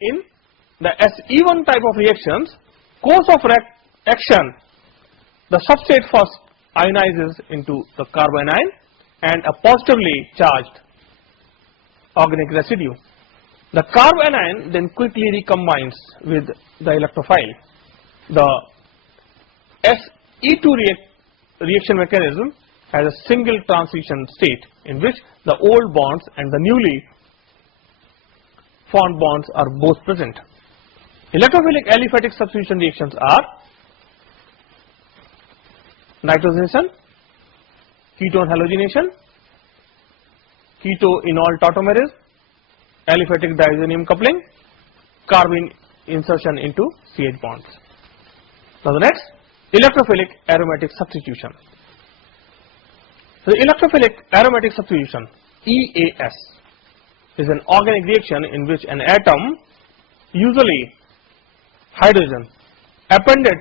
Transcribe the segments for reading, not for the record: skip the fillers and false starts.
In the SE1 type of reactions, course of action, the substrate first ionizes into the carbanion and a positively charged organic residue. The carbanion then quickly recombines with the electrophile. The SE2 reaction mechanism has a single transition state in which the old bonds and the newly formed bonds are both present. Electrophilic aliphatic substitution reactions are nitrogenation, ketone halogenation, keto-enol tautomerase, aliphatic diazonium coupling, carbene insertion into CH bonds. Now the next, electrophilic aromatic substitution. So the electrophilic aromatic substitution, EAS, is an organic reaction in which an atom, usually hydrogen, appended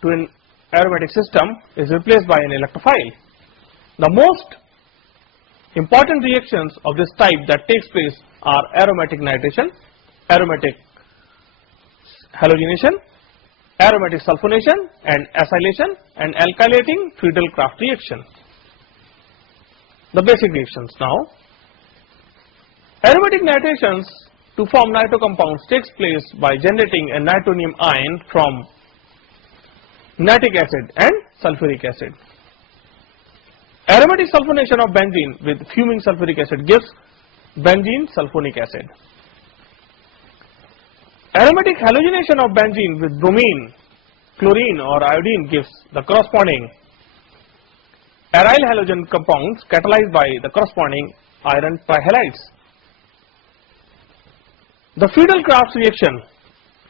to an aromatic system is replaced by an electrophile. The most important reactions of this type that takes place are aromatic nitration, aromatic halogenation, aromatic sulfonation and acylation, and alkylating Friedel-Crafts reaction. The basic reactions now. Aromatic nitrations to form nitro compounds takes place by generating a nitronium ion from nitric acid and sulfuric acid. Aromatic sulfonation of benzene with fuming sulfuric acid gives benzene sulfonic acid. Aromatic halogenation of benzene with bromine, chlorine or iodine gives the corresponding aryl halogen compounds catalyzed by the corresponding iron trihalides. The Friedel-Crafts reaction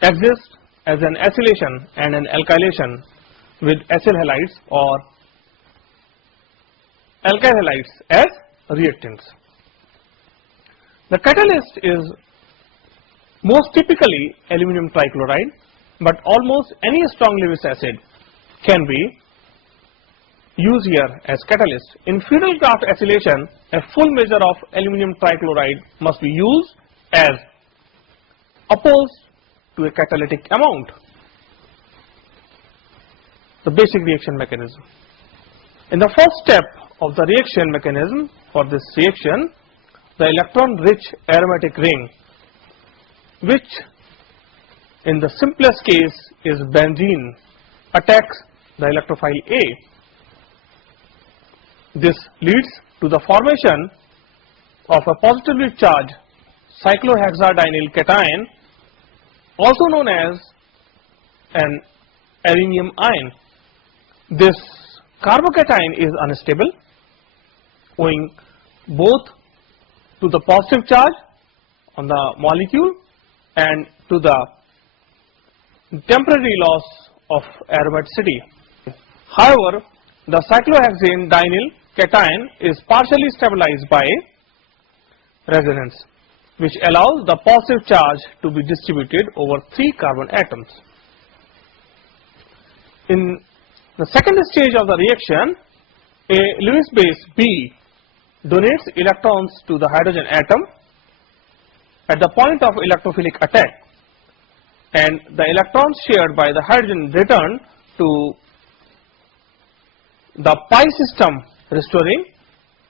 exists as an acylation and an alkylation with acyl halides or alkyl halides as reactants. The catalyst is most typically aluminum trichloride, but almost any strong Lewis acid can be used here as catalyst. In Friedel-Crafts acylation, a full measure of aluminum trichloride must be used as opposed to a catalytic amount. The basic reaction mechanism. In the first step of the reaction mechanism for this reaction, the electron-rich aromatic ring, which in the simplest case is benzene, attacks the electrophile A. This leads to the formation of a positively charged cyclohexadienal cation, also known as an arenium ion. This carbocation is unstable owing both to the positive charge on the molecule and to the temporary loss of aromaticity. However, the cyclohexadienal cation is partially stabilized by resonance, which allows the positive charge to be distributed over 3 carbon atoms. In the second stage of the reaction, a Lewis base B donates electrons to the hydrogen atom at the point of electrophilic attack, and the electrons shared by the hydrogen return to the pi system, restoring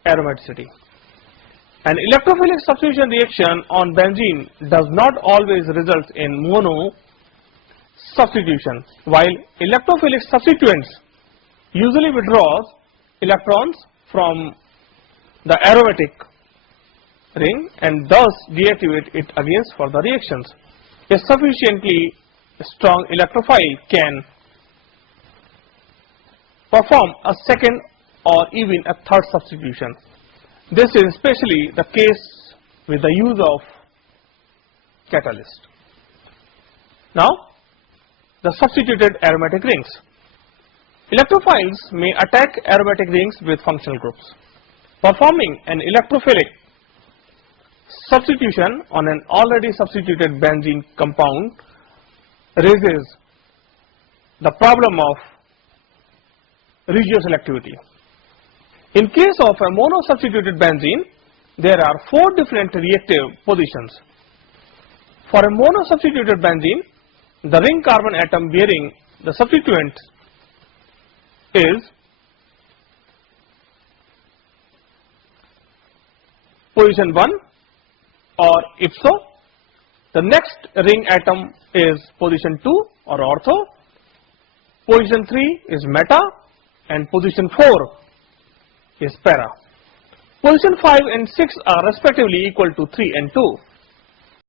aromaticity. An electrophilic substitution reaction on benzene does not always result in mono substitution, while electrophilic substituents usually withdraws electrons from the aromatic ring and thus deactivate it against further reactions. A sufficiently strong electrophile can perform a second or even a third substitution. This is especially the case with the use of catalyst. Now, the substituted aromatic rings. Electrophiles may attack aromatic rings with functional groups. Performing an electrophilic substitution on an already substituted benzene compound raises the problem of regioselectivity. In case of a mono-substituted benzene, there are 4 different reactive positions. For a mono-substituted benzene, the ring carbon atom bearing the substituent is position 1, or if so, the next ring atom is position 2 or ortho, position 3 is meta, and position 4 is para. Position 5 and 6 are respectively equal to 3 and 2.